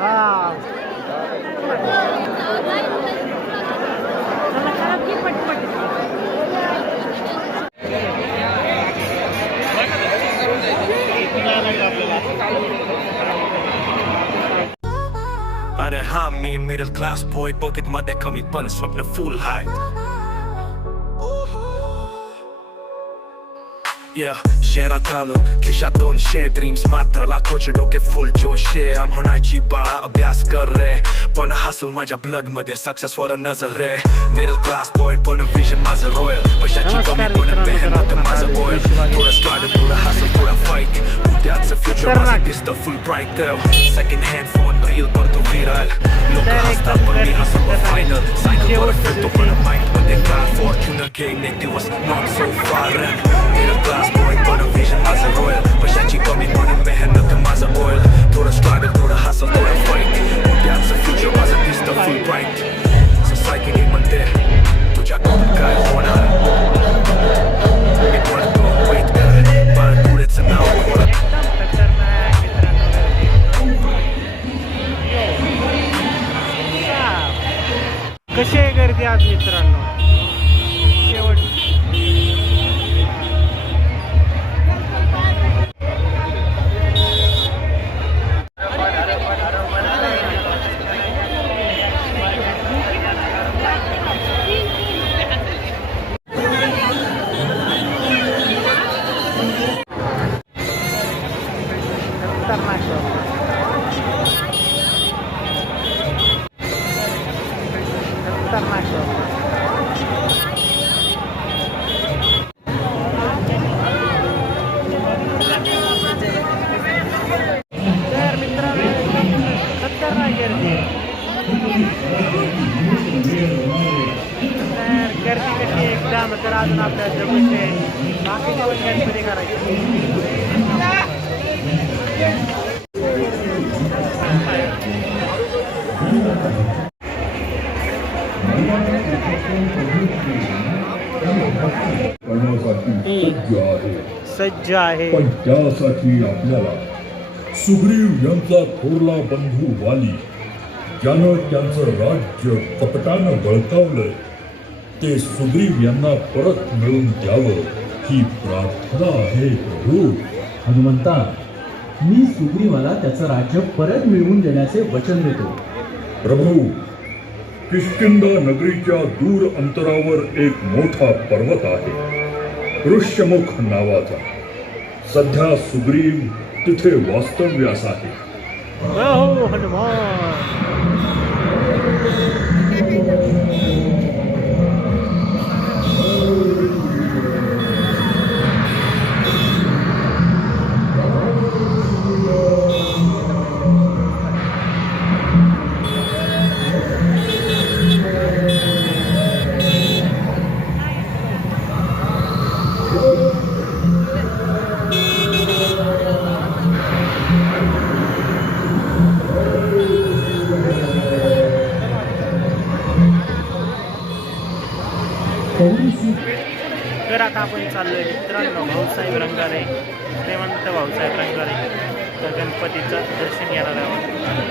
हा अरे हा मी मिडल क्लास बॉय पॉकेटमध्ये कमी पण स्वप्न फुल हाय Yeah, shera talo, kisha ton she Dreams matter. La do doke full joshe Am honai chi ba abhyas kar rahe Pun hustle maja blood de success for a nazare Middle class boy pun vision maza royal. Pasha chi kami pun mehnat maza oil Pura struggle, pura hustle, pura fight. Udeață future maza pistol full bright though Second hand for I'm viral. Loca por mi a final. Cycle perfect a mind When they fortune game They do us not so far. In a glass point, a vision royal. Money, man, तर अजून आपल्या जवळचे बाकीचे पण गणपती करायचे. करण्यासाठी सज्ज आहे. सज्ज आहे पण त्यासाठी आपल्याला सुग्रीव यांचा थोरला बंधू वाली ज्यानं त्यांचं राज्य कपटानं बळकावलंय. ते सुग्रीव यांना परत मिळवून द्यावं ही प्रार्थना आहे प्रभू. हनुमंता मी सुग्रीवाला त्याचं राज्य परत मिळवून देण्याचे वचन देतो. प्रभू किष्किंदा नगरीच्या दूर अंतरावर एक मोठा पर्वत आहे. ऋष्यमुख नावाचा. सध्या सुग्रीव तिथे वास्तव्यास आहे. हनुमान! आता आपण चाललोय मित्रांनो भाऊसाहेब रंगारे श्रीमंत भाऊसाहेब रंगारे. तर गणपतीचं दर्शन घेणार आहोत.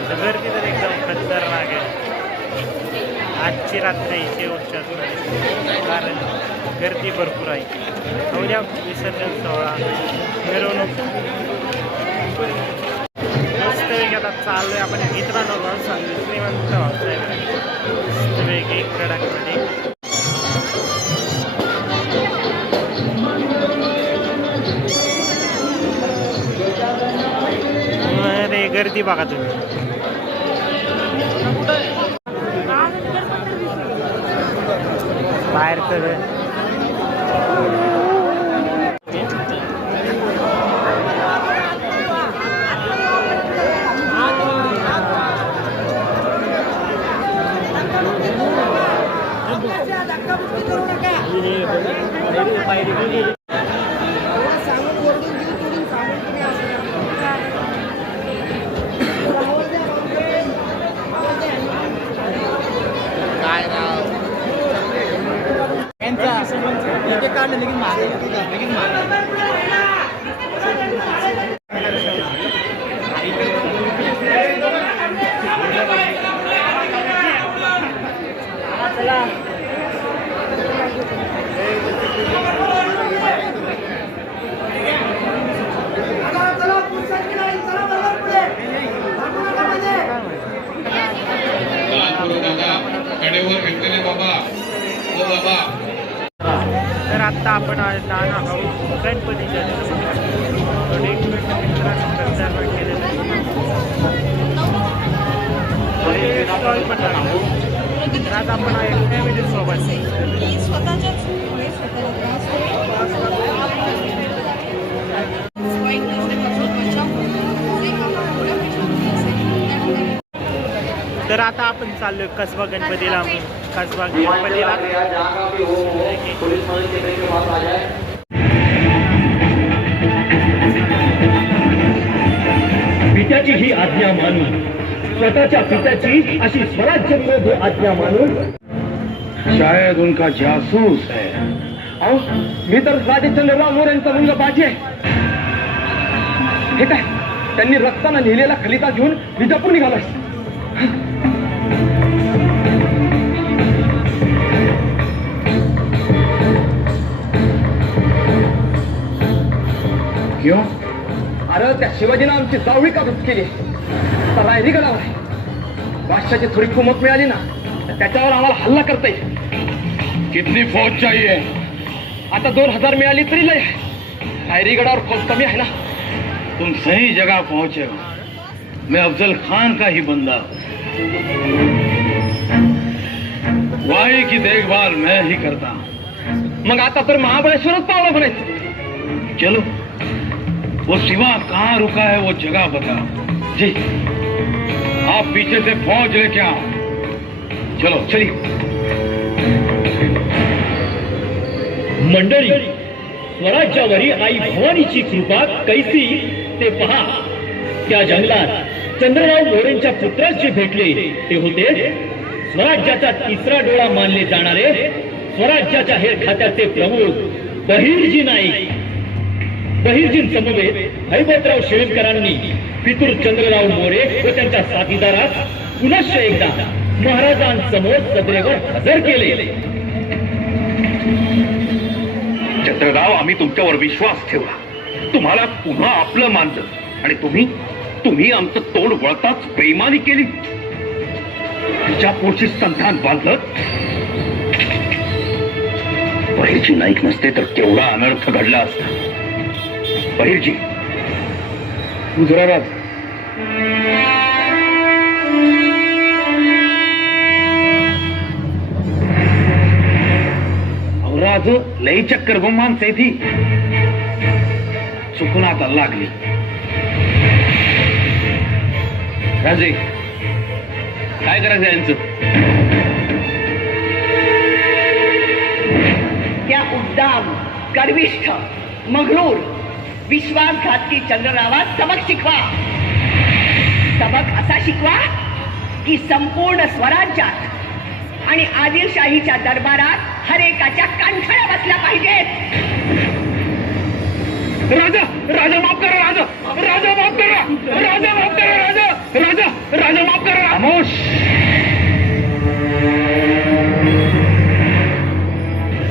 तर गर्दी तर एकदम खतरनाक आहे. आजची रात्र ही शेवटची असणार आहे. कारण गर्दी भरपूर आहे. उद्या विसर्जन सोहळा. मिरवणूक. मस्तपैकी आता चाललोय आपण. मित्रांनो भाऊसाहेब श्रीमंत भाऊसाहेब. वेगळी कडकमध्ये ছেড়ে দিয়ে বাঁকা জমি বাইর করে। বাইরে। तर आता आपण चाललोय कसबा गणपतीला. कसबा गणपतीला. पित्याची ही आज्ञा मानून स्वतःच्या पित्याची अशी स्वराज्य विरोधी आज्ञा मानून शायद उनका जासूस है। अहो मी तर राजचंद्रराव मोर यांचा मुलगा पाहिजे हे काय त्यांनी रक्तानं लिहिलेला खलिता घेऊन विजापूर निघाला. क्यों? अरे त्या शिवाजीनं आमची जावळी काबूत केली. आता रायरी गडावर आहे. बादशाची थोडी कुमक मिळाली ना तर त्याच्यावर आम्हाला हल्ला करता येईल. कितनी फौज चाहिए? आता दोन हजार मिळाली तरी लय रायरी गडावर फौज कमी आहे ना. तुम सही जगह पहुंचे हो। मैं अफजल खान का ही बंदा वाई की देखभाल मैं ही करता मग आता तर महाबळेश्वरच पावलं म्हणायचं. चलो वो सिवा कहाँ रुका है वो जगह बता जी। आप पीछे से फौज लेके आओ चलो चलिए। मंडळी स्वराज्यावरी आई भवानीची कृपा कैसी ते पहा. त्या जंगलात चंद्रराव मोरेंच्या पुत्रास जे भेटले. ते होते स्वराज्याचा तिसरा डोळा मानले जाणारे स्वराज्याच्या हेर खात्याचे प्रमुख बहिरजी नाईक. बहिर्जीं समवेत हैबतराव शेळकेरांनी पितृ चंद्रराव मोरे व त्यांच्या साथीदारास पुनश्च एकदा महाराजांसमोर सदरेवर हजर केले. चंद्रराव आम्ही तुमच्यावर विश्वास ठेवला. तुम्हाला पुन्हा आपलं मानलं आणि तुम्ही तुम्ही आमचं तोंड वळताच प्रेमाने केली. तिच्या पुढची संधान बांधलं. बहिरजी नाईक नसते तर केवढा अनर्थ घडला असता. बहिरजी गुजरात राज लई चक्कर गुमान सेथी चुकून आता लागली. राजे काय करायचं यांचं? त्या उद्दाम गर्विष्ठ मगरूर विश्वासघातकी चंद्ररावात सबक शिकवा. सबक असा शिकवा की संपूर्ण स्वराज्यात आणि आदिलशाहीच्या दरबारात हरेकाच्या कंठळ्या बसल्या पाहिजेत. राजा राजा माफ करा राजा. राजा माफ करा राजा माफ करा राजा. राजा राजा माफ करा.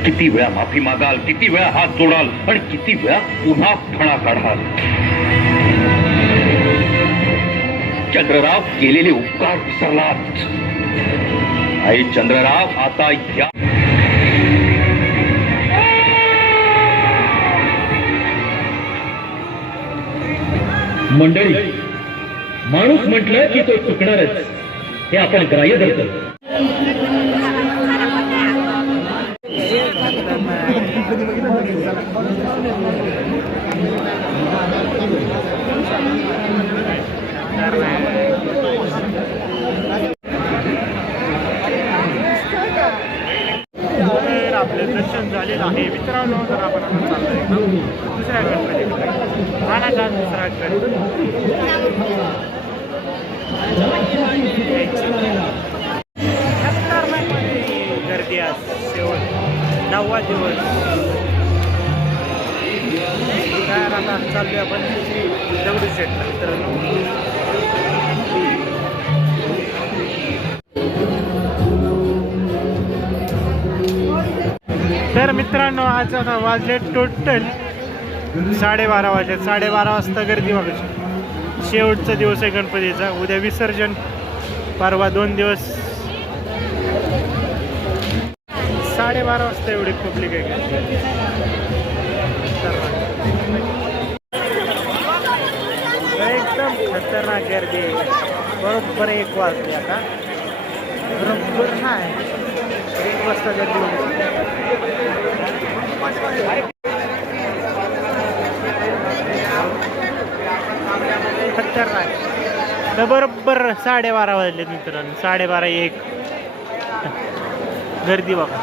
किती वेळा माफी मागाल किती वेळा हात जोडाल आणि किती वेळा पुन्हा फणा काढाल. चंद्रराव केलेले उपकार विसरलात. आई चंद्रराव आता या मंडळी माणूस म्हटलं की तो चुकणारच. हे आपण ग्राह्य धरतो तर आपलं दर्शन झालेलं आहे. मित्रांनो जर आपण आता चाललोय दुसऱ्या गणपतीकडे. राणाचा दुसरा गणपती गर्दी आज शेवट नववा दिवस. काय आता चाललोय आपण? दगडू शेट मित्रांनो. तर मित्रांनो आज आता वाजले टोटल साडेबारा वाजले. साडेबारा वाजता गर्दी बघायची शेवटचा दिवस आहे गणपतीचा. उद्या विसर्जन. परवा दोन दिवस. साडेबारा वाजता एवढी पब्लिक आहे एकदम खतरनाक गर्दी बरोबर एक वाजली आता. बरोबर नाही एक वाजता गर्दी खतरनाक. तर बरोबर साडेबारा वाजले मित्रांनो. साडेबारा एक. गर्दी बघा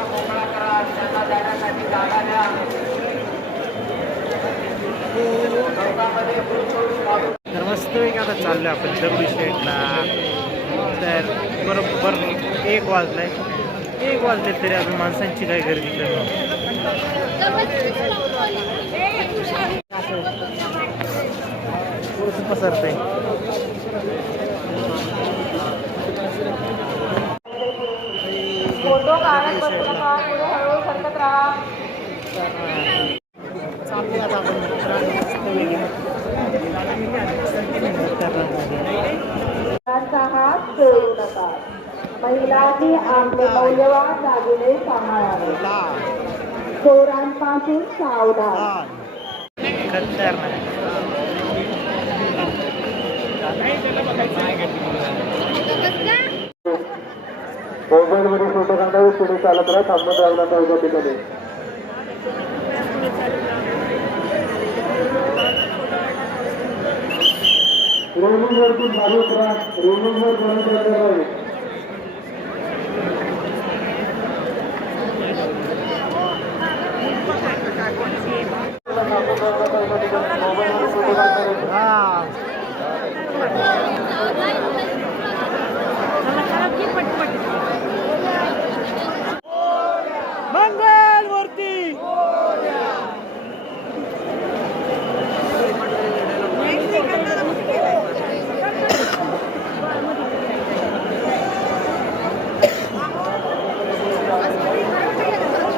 तर मस्त आता चाललो आपण दगडी शेटला तर बरोबर एक वाजलाय. एक वाजले तरी अजून माणसांची काय गर्दी करणार थोडंसं पसरतंय चालले आता आपण मस्तपैकी. मुलांचा हात जातात. महिलांनी आपले मौल्यवान दागिने सांभाळावे. चोरांपासून सावधान. खतरनाक मोबाईलमध्ये फोटो काढावे पुढे चालत राहा थांबत राहू ठिकाणी उभ्या ठिकाणी रेलिंग वरती बाजूत राहा रेलिंग वर बंद करणार नाही मोबाईलमध्ये फोटो काढणार हा मंगल मूर्ती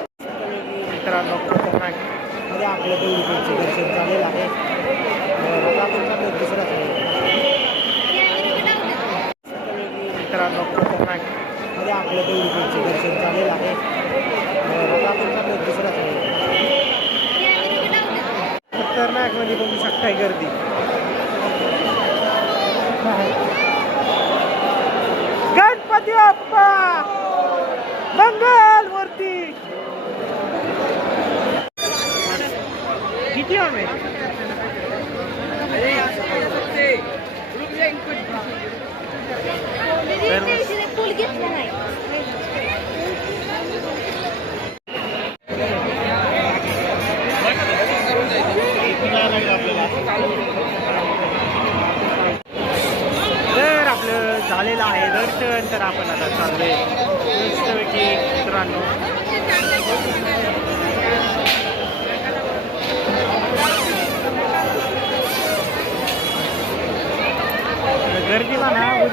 मित्रांनो खतरनाकमध्ये आपल्या देवीचे दर्शन झालेलं आहे बरं, आता आपण चाललो दुसऱ्या मित्रांनो खतरनाकमध्ये आपल्या देवीचे दर्शन झालेलं आहे बरं, आता आपण चाललो दुसऱ्या खतरनाकमध्ये बघू शकताय गर्दी गणपती बाप्पा मंगल मूर्ती किती फुल घेतलं नाही तर आपलं झालेलं आहे दर्शन तर आपण आता चाललोय. मस्तपैकी मित्रांनो.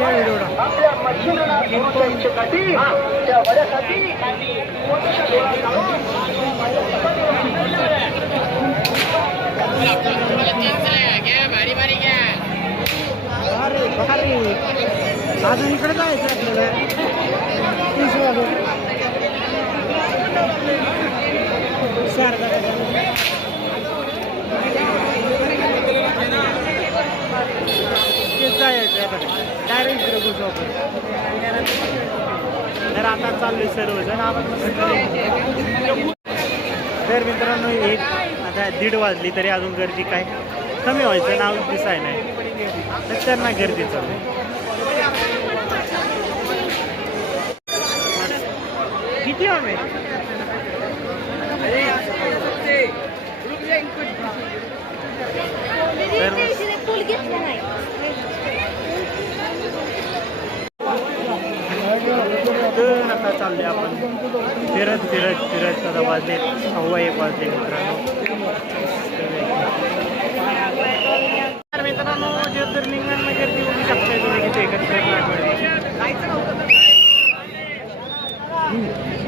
गर्दीला ना उद्या व्हिडिओ अरे भारी अजून इकडे जायचं आपल्याला. तेच जायचं आता. तर आता चाललोय सर्वजण. आपण तर मित्रांनो एक आता दीड वाजली तरी अजून गर्दी काय कमी व्हायचं नाव दिसाय नाही. खतरनाक गर्दी चालू आहे. किती आम्ही तर आता चालले आपण. फिरत फिरत फिरत आता वाजले. सव्वा एक वाजले मित्रांनो. तर मित्रांनो ज्योतिर्लिंगांना गर्दी होऊ शकते. तुम्ही तिथे.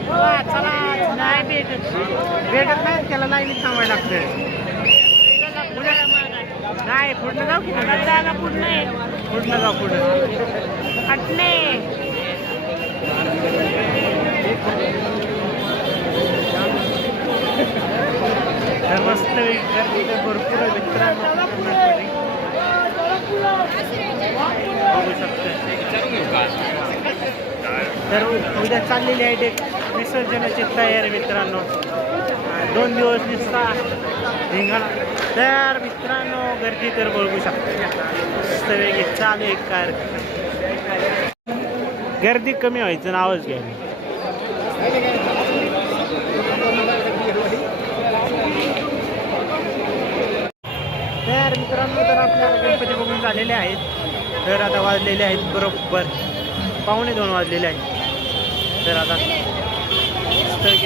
चला चला. नाही भेटत. भेटत नाही त्याला लाईनीत थांबायला लागतं नाही पुढनं जाऊ जागा पुढनं आहे पुढनं? जाऊ पुढं तर मस्त विद्यार्थी तर भरपूर मित्रांनो बघू शकतो तर उद्या चाललेली आहे डेट. विसर्जनाची तयारी मित्रांनो. दोन दिवस दिसता. रिंगण तर मित्रांनो गर्दी तर बघू शकतो. वेगळी चालू एक कार. गर्दी कमी व्हायचं आवाज घ्यायला तर मित्रांनो तर आपल्याला गणपती बघून झालेले आहेत. तर आता वाजलेले आहेत बरोबर पावणे दोन वाजलेले आहेत. तर आता